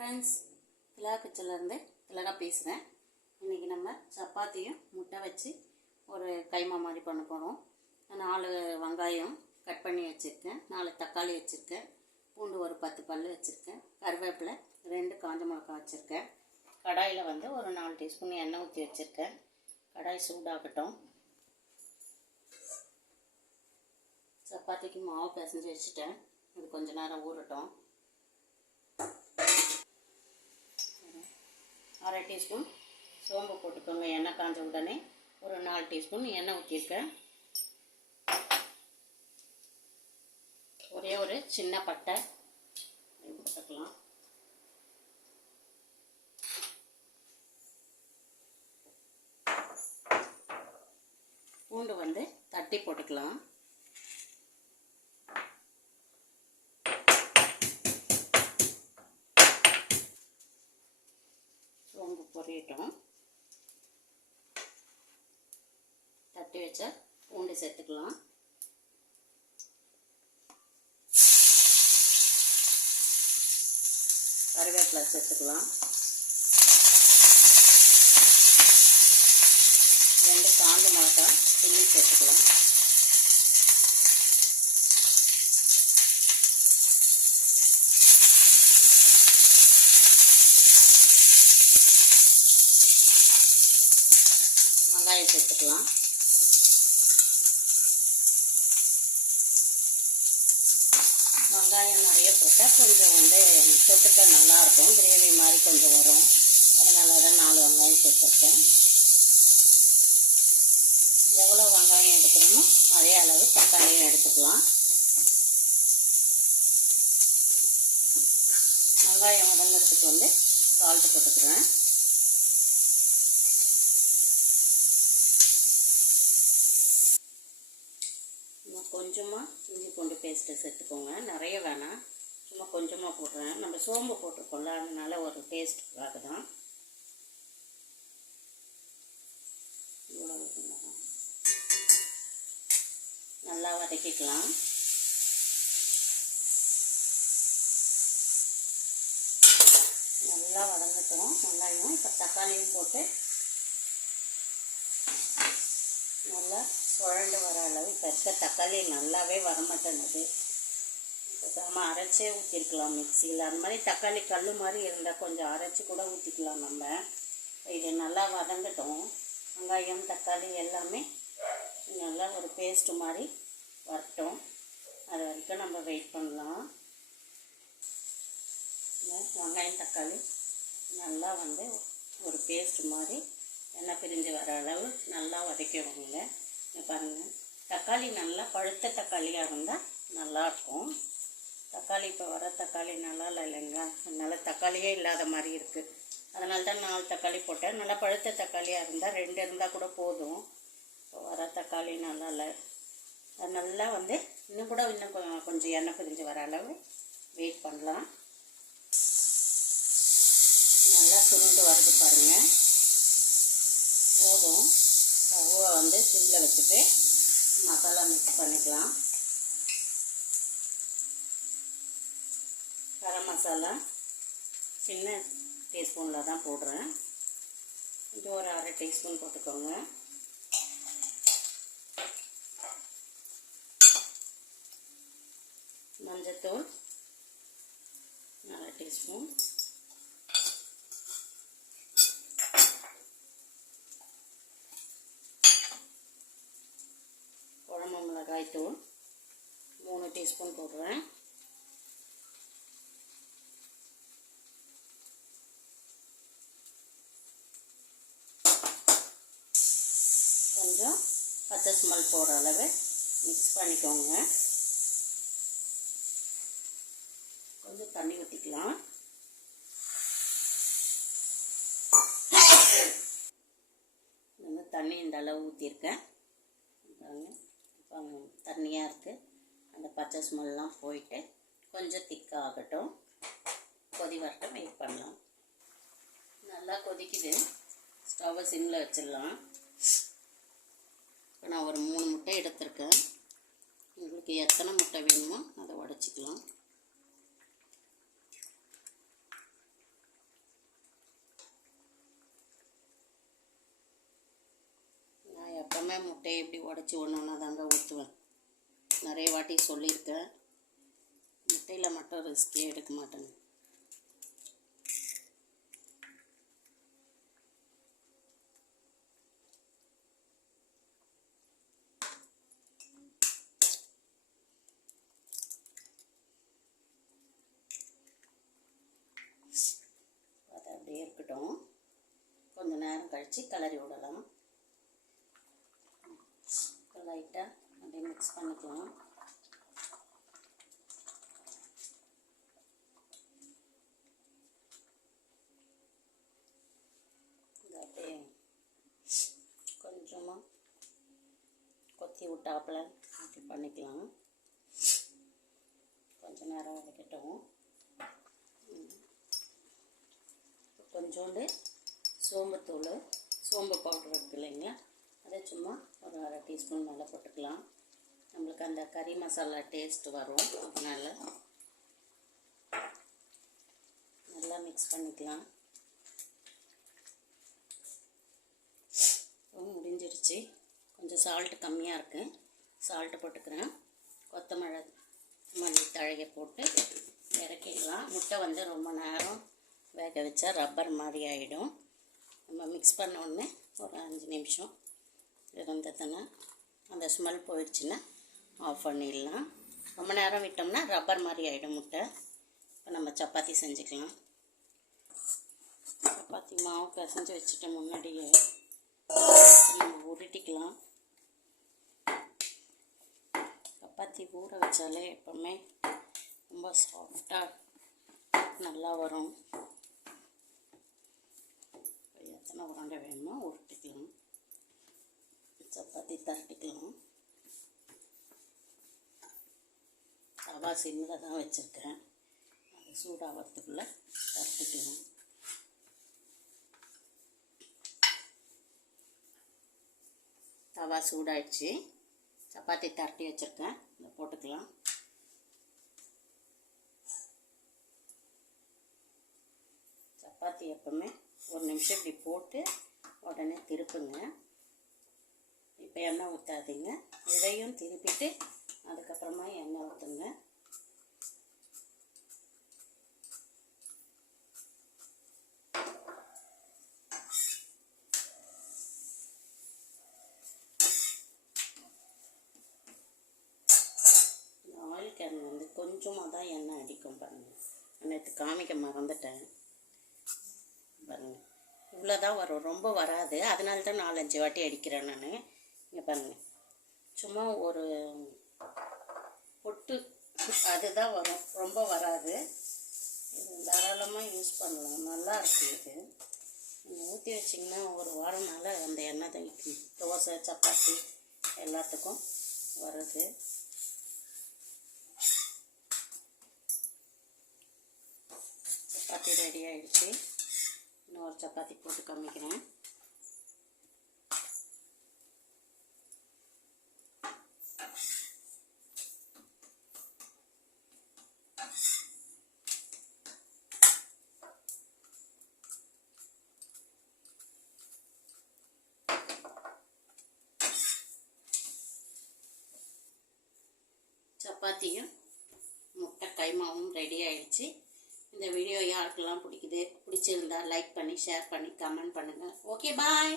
Friends, திலா கிச்சன்லேருந்து திலகா பேசுகிறேன். இன்றைக்கி நம்ம சப்பாத்தியும் முட்டை வச்சு ஒரு கைமா மாதிரி பண்ண போகிறோம். 4 வெங்காயம் கட் பண்ணி வச்சுருக்கேன், 4 தக்காளி வச்சுருக்கேன், பூண்டு ஒரு 10 பல் வச்சுருக்கேன், கருவேப்பிலை 2 காஞ்ச மிளகா வச்சுருக்கேன். கடாயில் ஒரு 4 டீஸ்பூன் எண்ணெய் ஊற்றி வச்சுருக்கேன். கடாய் சூடாகட்டும். சப்பாத்திக்கு மாவு பிசைஞ்சு வச்சுட்டேன், இது கொஞ்ச நேரம் ஊறட்டும். 1/2 டீஸ்பூன் சோம்பு போட்டுக்கோங்க. எண்ணெய் காஞ்ச உடனே ஒரு 4 டீஸ்பூன் எண்ணெய் ஊற்றிருக்கேன். ஒரே ஒரு சின்ன பட்டை போட்டுக்கலாம். பூண்டு தட்டி போட்டுக்கலாம். சோம்பு பொரியட்டும். தட்டி வச்ச பூண்டு சேர்த்துக்கலாம். கருவேப்பிலை சேர்த்துக்கலாம். 2 காஞ்ச மிளகா கிள்ளி சேர்த்துக்கலாம். வெங்காயம் சேர்த்துக்கலாம். வெங்காயம் நிறைய போட்டால் கொஞ்சம் தொட்டுக்க நல்லாயிருக்கும், கிரேவி மாதிரி கொஞ்சம் வரும். அதனால தான் 4 வெங்காயம் சேர்த்துருக்கேன். எவ்வளோ வெங்காயம் எடுக்கிறோமோ அதே அளவு தக்காளியும் எடுத்துக்கலாம். வெங்காயம் வதங்கிறதுக்கு சால்ட்டு போட்டுக்கிறேன். கொஞ்சமாக இஞ்சி பூண்டு பேஸ்ட்டு சேர்த்துக்கோங்க, நிறைய வேணாம், சும்மா கொஞ்சமாக போடுறேன். நம்ம சோம்பு போட்டிருக்கோம்ல, அதனால ஒரு டேஸ்ட்டுக்காக தான். நல்லா வதக்கிக்கலாம். நல்லா வதங்கட்டும் வெங்காயம். இப்போ தக்காளியும் போட்டு நல்லா சுழண்டு வர அளவு. இப்போ இருக்க தக்காளி நல்லாவே வரமாட்டேங்குது. நம்ம அரைச்சே ஊற்றிருக்கலாம் மிக்சியில். அந்த மாதிரி தக்காளி கல் மாதிரி இருந்தால் கொஞ்சம் அரைச்சி கூட ஊற்றிக்கலாம் நம்ம. இது நல்லா வதங்கட்டும். வெங்காயம் தக்காளி எல்லாமே நல்லா ஒரு பேஸ்ட்டு மாதிரி வரட்டும். அது வரைக்கும் நம்ம வெயிட் பண்ணலாம். வெங்காயம் தக்காளி நல்லா ஒரு பேஸ்ட்டு மாதிரி எண்ணெய் பிரிஞ்சு வர அளவு நல்லா வதக்கிடுவோங்க. பாருங்கள், தக்காளி நல்லா பழுத்த தக்காளியாக இருந்தால் நல்லாயிருக்கும். தக்காளி இப்போ வர தக்காளி நல்லா இல்லைங்களா, அதனால் தக்காளியே இல்லாத மாதிரி இருக்குது. அதனால தான் 4 தக்காளி போட்டேன். நல்லா பழுத்த தக்காளியாக இருந்தால் 2 இருந்தால் கூட போதும். இப்போ வர தக்காளி நல்லா இல்லை. அது நல்லா இன்னும் கொஞ்சம் எண்ணெய் பிரிஞ்சு வர அளவு வெயிட் பண்ணலாம். நல்லா சுருண்டு வருது பாருங்கள், போதும். ஸ்டவ்வை சிம்மில் வச்சுட்டு மசாலா மிக்ஸ் பண்ணிக்கலாம். கரம் மசாலா சின்ன டீஸ்பூனில் தான் போடுறேன். இது ஒரு 1/2 டீஸ்பூன் போட்டுக்கோங்க. மஞ்சத்தூள் 1/2 டீஸ்பூன். குழம்பு மிளகாய்த்தூள் 3 டீஸ்பூன் போடுறேன். கொஞ்சம் பச்சை ஸ்மெல் போடுற அளவு மிக்ஸ் பண்ணிக்கோங்க. கொஞ்சம் தண்ணி ஊற்றிக்கலாம். தண்ணி இந்த அளவு ஊற்றிருக்கேன். தண்ணியாக இருக்குது. அந்த பச்சை ஸ்மெல்லாம் போயிட்டு கொஞ்சம் திக்காக ஆகட்டும். கொதி வரட்டும், வெயிட் பண்ணலாம். நல்லா கொதிக்குது. ஸ்டவ்வை சிம்மில் வச்சிடலாம். இப்போ நான் ஒரு 3 முட்டை எடுத்திருக்கேன். உங்களுக்கு எத்தனை முட்டை வேணுமோ அதை உடச்சிக்கலாம். முட்டையை இப்படி உடச்சி ஒன்று தாங்க ஊற்றுவேன். நிறைய வாட்டி சொல்லியிருக்கேன். முட்டையில் மட்டும் ரிஸ்கே எடுக்க மாட்டேங்க. அது அப்படியே இருக்கட்டும். கொஞ்சம் நேரம் கழித்து கிளறி விடலாம். லைட்டாக அப்படியே மிக்ஸ் பண்ணிக்கலாம். அப்படியே கொஞ்சமாக கொத்தி விட்டாப்பில் அப்படி பண்ணிக்கலாம். கொஞ்சம் நேரம் வதக்கட்டும். கொஞ்சோண்டு சோம்புத்தூள், சோம்பு பவுடர் இருக்குது இல்லைங்களா, அதை சும்மா ஒரு 1/2 டீஸ்பூன் மேலே போட்டுக்கலாம். நம்மளுக்கு அந்த கறி மசாலா டேஸ்ட் வரும். அதனால் நல்லா மிக்ஸ் பண்ணிக்கலாம். முடிஞ்சிருச்சு. கொஞ்சம் சால்ட்டு கம்மியாக இருக்குது, சால்ட்டு போட்டுக்கிறேன். கொத்தமல்லி தழையை போட்டு இறக்கிடலாம். முட்டை வந்து ரொம்ப நேரம் வேக வச்சா ரப்பர் மாதிரி ஆகிடும். நம்ம மிக்ஸ் பண்ண உடனே ஒரு 5 நிமிஷம் இருந்ததுன்னா அந்த ஸ்மெல் போயிடுச்சுன்னா ஆஃப் பண்ணிடலாம். ரொம்ப நேரம் விட்டோம்னா ரப்பர் மாதிரி ஆகிடும் முட்டை. இப்போ நம்ம சப்பாத்தி செஞ்சுக்கலாம். சப்பாத்தி மாவு பிசைஞ்சு வச்சுட்டு முன்னாடியே நம்ம உருட்டிக்கலாம். சப்பாத்தி ஊற வச்சாலே எப்போவுமே ரொம்ப சாஃப்டாக நல்லா வரும். எத்தனை உருண்டை வேணுமோ உருட்டிக்கலாம். சப்பாத்தி தரட்டிக்கலாம். தவா சிம்மில் தான் வச்சுருக்கேன். அது சூடாகிறதுக்குள்ளே தரட்டிக்கலாம். தவா சூடாயிடுச்சு. சப்பாத்தி தரட்டி வச்சுருக்கேன், இதை போட்டுக்கலாம். சப்பாத்தி எப்பவுமே 1 நிமிஷம் இப்படி போட்டு உடனே திருப்புங்க. இப்போ எண்ணெய் ஊற்றாதீங்க. இதையும் திருப்பிட்டு அதுக்கப்புறமா எண்ணெய் ஊற்றுங்க. ஆயில் கேன் வந்து கொஞ்சமாக தான் எண்ணெய் அடிக்கும் பாருங்கள். நேற்று காமிக்க மறந்துட்டேன் பாருங்கள். இவ்வளோ தான் வரும், ரொம்ப வராது. அதனால தான் 4-5 வாட்டி அடிக்கிறேன் நான். இங்கே பாருங்கள், சும்மா ஒரு பொட்டு அதுதான் வரும், ரொம்ப வராது. இது தாராளமாக யூஸ் பண்ணலாம், நல்லா இருக்குது. இது நீங்கள் ஊற்றி வச்சிங்கன்னா ஒரு வாரம் மேலே அந்த எண்ணெய் தான் தோசை சப்பாத்தி எல்லாத்துக்கும் வருது. சப்பாத்தி ரெடி ஆகிடுச்சு. இன்னொரு சப்பாத்தி போட்டு காமிக்கிறேன். சப்பாத்தியும் முட்டை கைமாவும் ரெடி ஆயிடுச்சு. இந்த வீடியோ யாருக்கெல்லாம் பிடிச்சிருந்தா லைக் பண்ணி ஷேர் பண்ணி கமெண்ட் பண்ணுங்கள். ஓகே, பாய்.